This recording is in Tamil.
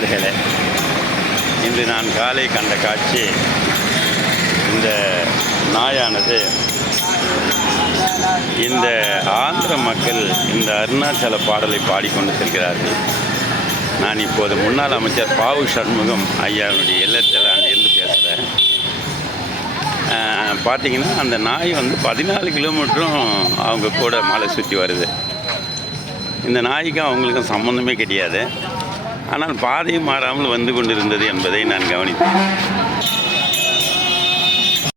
நண்பர்களே, இன்று நான் காலை கண்ட காட்சி, இந்த நாயானது இந்த ஆந்திர மக்கள் இந்த அருணாச்சல பாடலை பாடிக்கொண்டு செல்கிறார்கள். நான் இப்போது முன்னாள் அமைச்சர் பாவு சண்முகம் ஐயாவுடைய இல்லத்தில் அங்கிருந்து பேசுகிறேன். பார்த்திங்கன்னா அந்த நாய் 14 கிலோமீட்டரும் அவங்க கூட மலை சுற்றி வருது. இந்த நாய்க்கும் அவங்களுக்கும் சம்மந்தமே கிடையாது. ஆனால் பாதையும் மாறாமல் வந்து கொண்டிருந்தது என்பதை நான் கவனித்தேன்.